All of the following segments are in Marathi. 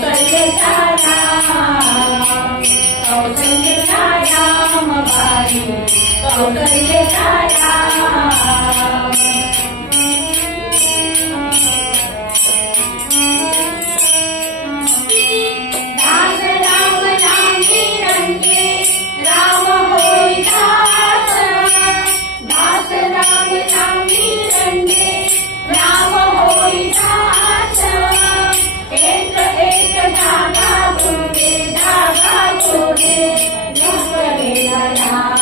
कौशल्य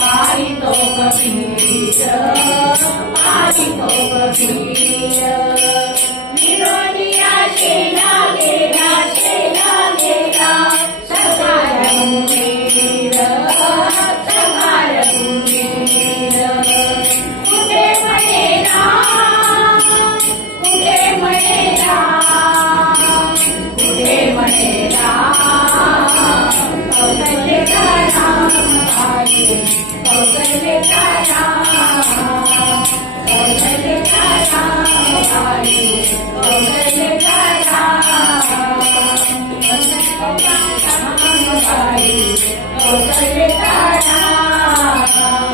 पाणी तो कबीर पाणी तो कबीर Thank you.